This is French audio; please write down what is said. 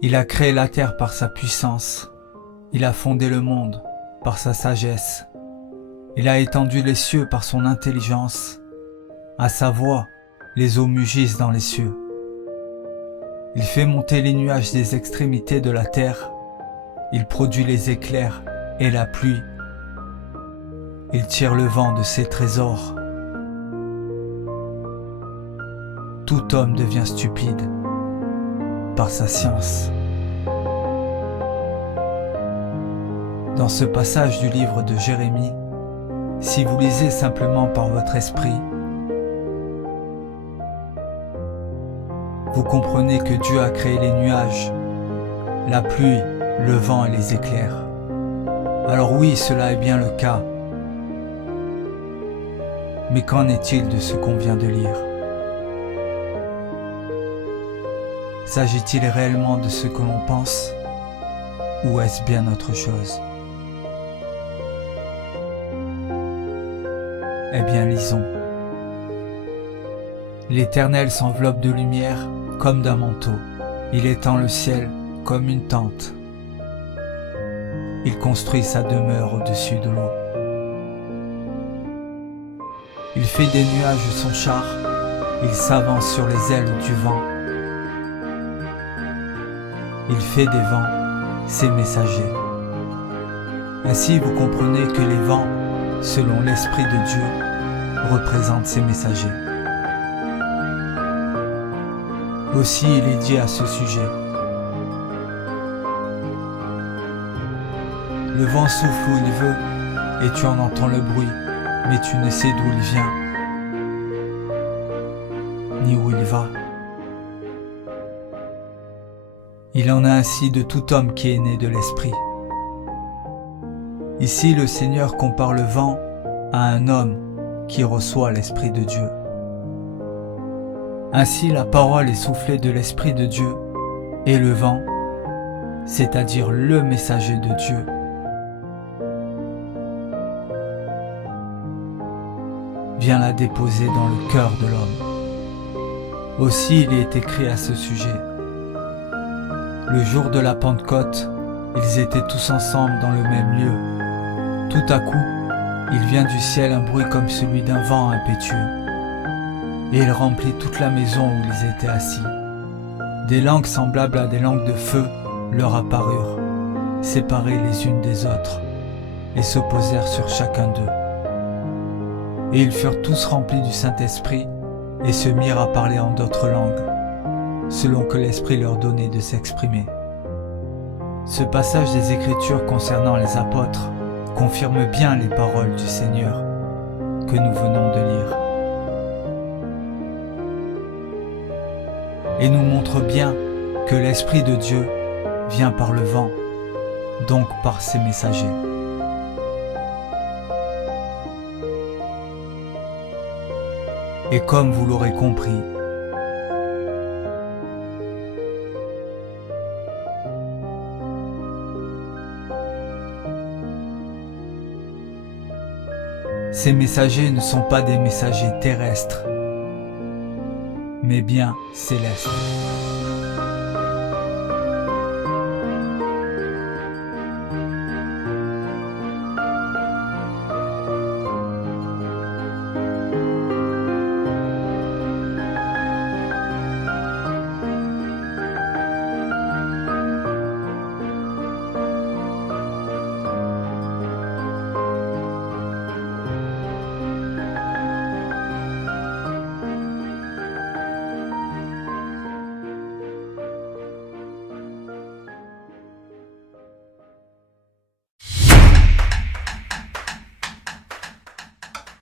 Il a créé la terre par sa puissance. Il a fondé le monde par sa sagesse. Il a étendu les cieux par son intelligence. À sa voix, les eaux mugissent dans les cieux. Il fait monter les nuages des extrémités de la terre. Il produit les éclairs et la pluie. Il tire le vent de ses trésors. Tout homme devient stupide par sa science. Dans ce passage du livre de Jérémie, si vous lisez simplement par votre esprit, vous comprenez que Dieu a créé les nuages, la pluie, le vent et les éclairs. Alors oui, cela est bien le cas. Mais qu'en est-il de ce qu'on vient de lire? S'agit-il réellement de ce que l'on pense, ou est-ce bien autre chose? Eh bien, lisons. L'Éternel s'enveloppe de lumière comme d'un manteau. Il étend le ciel comme une tente. Il construit sa demeure au-dessus de l'eau. Il fait des nuages son char. Il s'avance sur les ailes du vent. Il fait des vents ses messagers. Ainsi vous comprenez que les vents, selon l'Esprit de Dieu, représentent ses messagers. Aussi il est dit à ce sujet: le vent souffle où il veut, et tu en entends le bruit, mais tu ne sais d'où il vient, ni où il va. Il en a ainsi de tout homme qui est né de l'Esprit. Ici, le Seigneur compare le vent à un homme qui reçoit l'Esprit de Dieu. Ainsi, la parole est soufflée de l'Esprit de Dieu, et le vent, c'est-à-dire le messager de Dieu, vient la déposer dans le cœur de l'homme. Aussi, il est écrit à ce sujet: le jour de la Pentecôte, ils étaient tous ensemble dans le même lieu. Tout à coup, il vient du ciel un bruit comme celui d'un vent impétueux, et il remplit toute la maison où ils étaient assis. Des langues semblables à des langues de feu leur apparurent, séparées les unes des autres, et se posèrent sur chacun d'eux. Et ils furent tous remplis du Saint-Esprit, et se mirent à parler en d'autres langues, selon que l'Esprit leur donnait de s'exprimer. Ce passage des Écritures concernant les apôtres confirme bien les paroles du Seigneur que nous venons de lire, et nous montre bien que l'Esprit de Dieu vient par le vent, donc par ses messagers. Et comme vous l'aurez compris, ces messagers ne sont pas des messagers terrestres, mais bien célestes.